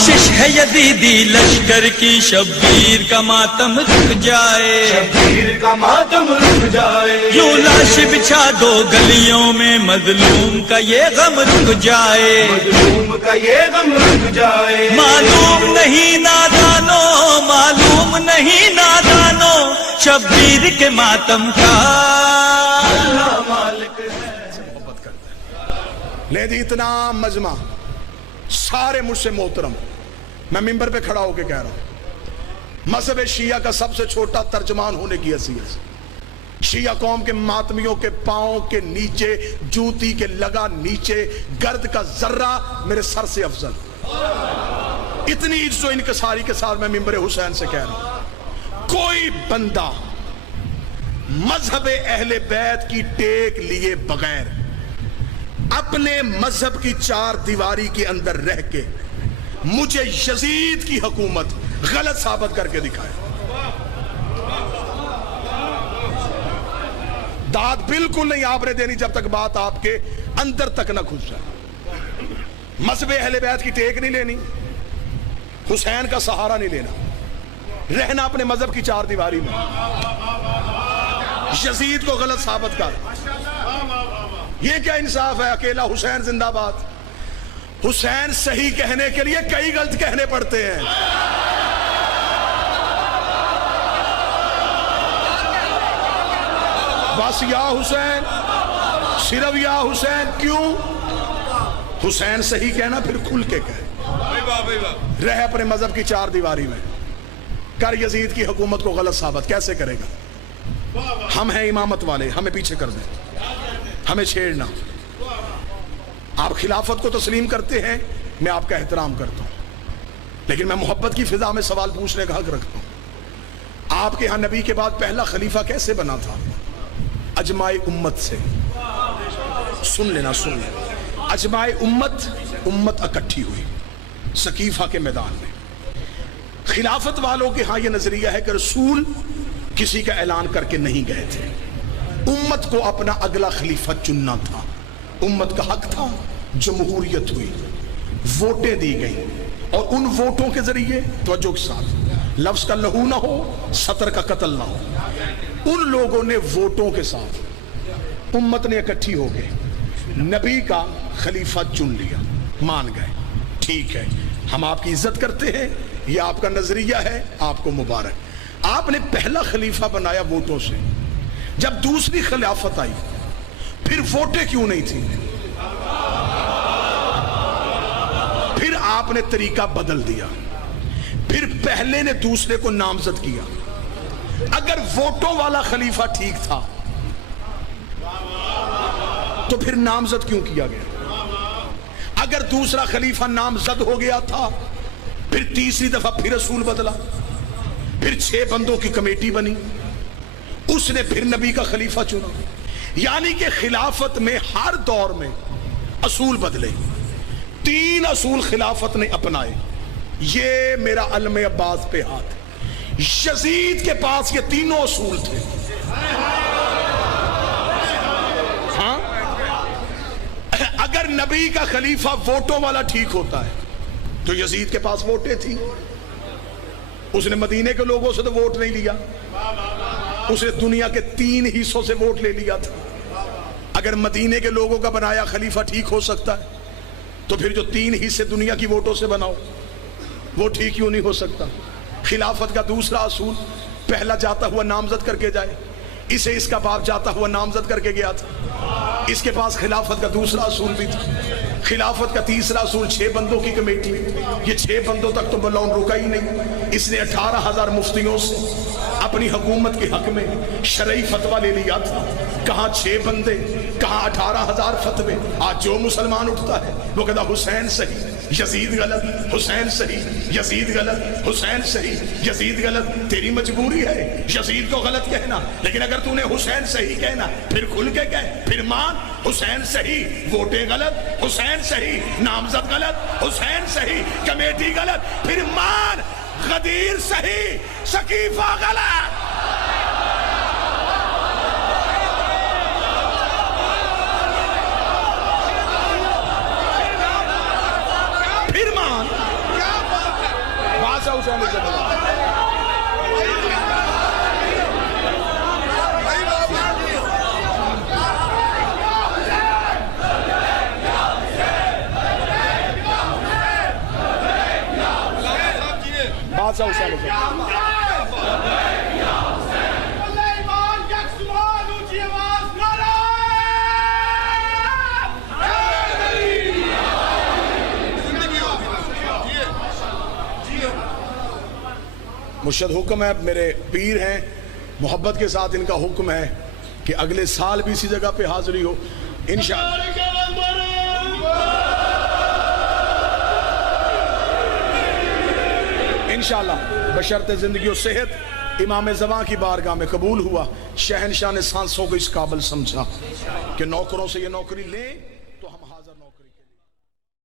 کوشش ہے یزیدی لشکر کی شبیر کا ماتم رک جائے، شبیر کا ماتم رک جائے، یوں لاش بچھا دو گلیوں میں مظلوم کا یہ غم رک جائے، مظلوم کا یہ غم رک جائے۔ معلوم نہیں نادانو، معلوم نہیں نادانو، شبیر کے ماتم کا اللہ مالک ہے۔ لے دی اتنا مجمع سارے مجھ سے محترم، میں ممبر پہ کھڑا ہو کے کہہ رہا ہوں، مذہب شیعہ کا سب سے چھوٹا ترجمان ہونے کی حیثیت سے شیعہ قوم کے ماتمیوں کے پاؤں کے نیچے جوتی کے لگا نیچے گرد کا ذرہ میرے سر سے افضل۔ اتنی عزت و انکساری کے ساتھ میں ممبر حسین سے کہہ رہا ہوں، کوئی بندہ مذہب اہل بیت کی ٹیک لیے بغیر اپنے مذہب کی چار دیواری کے اندر رہ کے مجھے یزید کی حکومت غلط ثابت کر کے دکھائے، داد بالکل نہیں آپ نے دینی جب تک بات آپ کے اندر تک نہ گھس جائے۔ مذہب اہل بیت کی ٹیک نہیں لینی، حسین کا سہارا نہیں لینا، رہنا اپنے مذہب کی چار دیواری میں، یزید کو غلط ثابت کر۔ یہ کیا انصاف ہے؟ اکیلا حسین زندہ باد۔ حسین صحیح کہنے کے لیے کئی غلط کہنے پڑتے ہیں۔ بس یا حسین، صرف یا حسین، کیوں؟ حسین صحیح کہنا پھر کھل کے کہے، رہ اپنے مذہب کی چار دیواری میں، کر یزید کی حکومت کو غلط ثابت۔ کیسے کرے گا؟ ہم ہیں امامت والے، ہمیں پیچھے کر دیں، ہمیں چھیڑنا۔ آپ خلافت کو تسلیم کرتے ہیں، میں آپ کا احترام کرتا ہوں، لیکن میں محبت کی فضا میں سوال پوچھنے کا حق رکھتا ہوں۔ آپ کے ہاں نبی کے بعد پہلا خلیفہ کیسے بنا تھا؟ اجماع امت سے۔ سن لینا، سن لینا، اجماع امت اکٹھی ہوئی سقیفہ کے میدان میں۔ خلافت والوں کے ہاں یہ نظریہ ہے کہ رسول کسی کا اعلان کر کے نہیں گئے تھے، امت کو اپنا اگلا خلیفہ چننا تھا، امت کا حق تھا۔ جمہوریت ہوئی، ووٹیں دی گئیں، اور ان ووٹوں کے ذریعے توجہ کے ساتھ، لفظ کا لہو نہ ہو، سطر کا قتل نہ ہو، ان لوگوں نے ووٹوں کے ساتھ امت نے اکٹھی ہو گئے نبی کا خلیفہ چن لیا، مان گئے، ٹھیک ہے، ہم آپ کی عزت کرتے ہیں، یہ آپ کا نظریہ ہے، آپ کو مبارک۔ آپ نے پہلا خلیفہ بنایا ووٹوں سے، جب دوسری خلافت آئی پھر ووٹیں کیوں نہیں تھی؟ پھر آپ نے طریقہ بدل دیا، پھر پہلے نے دوسرے کو نامزد کیا۔ اگر ووٹوں والا خلیفہ ٹھیک تھا تو پھر نامزد کیوں کیا گیا؟ اگر دوسرا خلیفہ نامزد ہو گیا تھا پھر تیسری دفعہ پھر رسول بدلا، پھر 6 بندوں کی کمیٹی بنی، اس نے پھر نبی کا خلیفہ چنا۔ یعنی کہ خلافت میں ہر دور میں اصول بدلے، 3 اصول خلافت نے اپنائے۔ یہ میرا علم عباس پہ ہاتھ ہے، یزید کے پاس یہ تینوں اصول تھے۔ ہاں، اگر نبی کا خلیفہ ووٹوں والا ٹھیک ہوتا ہے تو یزید کے پاس ووٹیں تھی، اس نے مدینے کے لوگوں سے تو ووٹ نہیں لیا، اس نے دنیا کے 3 حصوں سے ووٹ لے لیا تھا۔ اگر مدینے کے لوگوں کا بنایا خلیفہ ٹھیک ہو سکتا ہے تو پھر جو 3 حصے دنیا کی ووٹوں سے بناؤ وہ ٹھیک کیوں نہیں ہو سکتا؟ خلافت کا دوسرا اصول، پہلا جاتا ہوا نامزد کر کے جائے، اسے اس کا باپ جاتا ہوا نامزد کر کے گیا تھا، اس کے پاس خلافت کا دوسرا اصول بھی تھا۔ خلافت کا تیسرا اصول 6 بندوں کی کمیٹی، یہ 6 بندوں تک تو بلون رکا ہی نہیں، اس نے 18,000 مفتیوں سے اپنی حکومت کے حق میں شرعی فتویٰ لے لیا تھا۔ کہاں 6 بندے، کہاں 18,000 فتوے۔ آج جو مسلمان اٹھتا ہے وہ کہتا حسین صحیح، یزید غلط، حسین صحیح، یزید غلط، حسین صحیح، یزید غلط۔ تیری مجبوری ہے یزید کو غلط کہنا، لیکن اگر تو نے حسین صحیح کہنا پھر کھل کے کہہ، پھر مان، حسین صحیح، ووٹیں غلط، حسین صحیح، نامزد غلط، حسین صحیح، کمیٹی غلط، پھر مان، غدیر صحیح، سقیفہ غلط۔ حسین زندہ بادشاہ حسین زندہ مرشد حکم ہے، میرے پیر ہیں، محبت کے ساتھ ان کا حکم ہے کہ اگلے سال بھی اسی جگہ پہ حاضری ہو انشاءاللہ۔ انشاءاللہ بشرط زندگی و صحت امام زمان کی بارگاہ میں قبول ہوا۔ شہنشاہ نے سانسوں کو اس قابل سمجھا کہ نوکروں سے یہ نوکری لیں